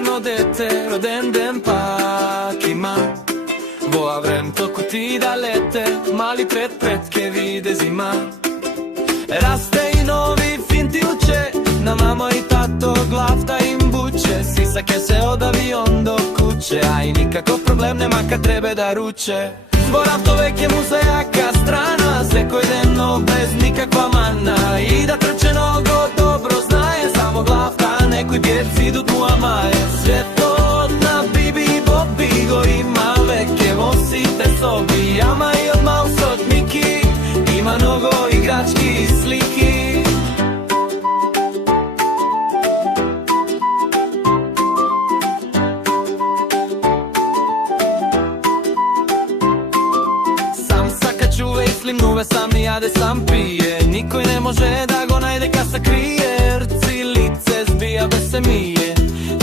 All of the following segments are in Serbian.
crno dete, roden den pak ima. Voa vrem toku ti da lete, mali pretke vide zima. Raste i novi finti uče, na mamo i tato glavta im buče. Sisake se od avion do kuće, a i nikakav problem nema kad treba da ruče. Zbor autovek je muza jaka strana, sve koji deno bez nikakva mana. I da trče nogo dobro znaje, samo glavka nekoj djeci idu tu amaje. Sve to na Bibi i Bobi go ima veke, vosite sobi. Ama i od Mouse od Miki, ima mnogo igrački i sliki. Nuve sam i jade sam pije, nikoj ne može da go najde kad se krije. Rci lice zbija bez se mije,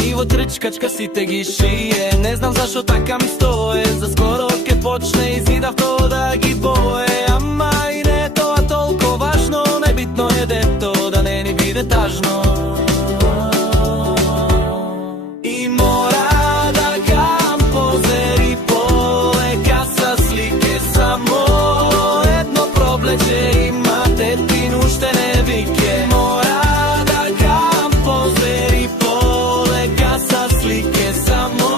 Ivo trčkačka si tegi šije. Ne znam zašto taka mi stoje, za skoro kad počne i zidav to da gi boje. Ama i ne to a toliko važno, najbitno je deto da ne ni vide tažno. I mora da kam pozeri pole kasa slike samo. Pleće ima tetinu štene vike. Mora da kam pozeri pole kasa slike samo.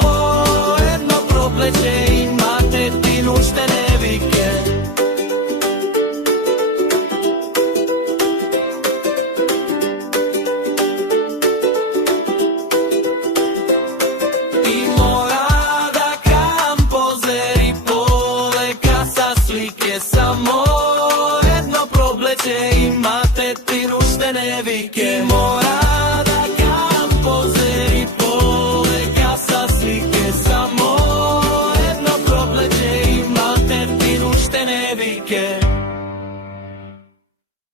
Jedno propleće ima tetinu štene vike. I mora da kam pozeri pole kasa slike samo. Ima tetinu štene vike. Mora da kam pozeri pole kasa slike samo. Jedno propleće ima tetinu štene vike.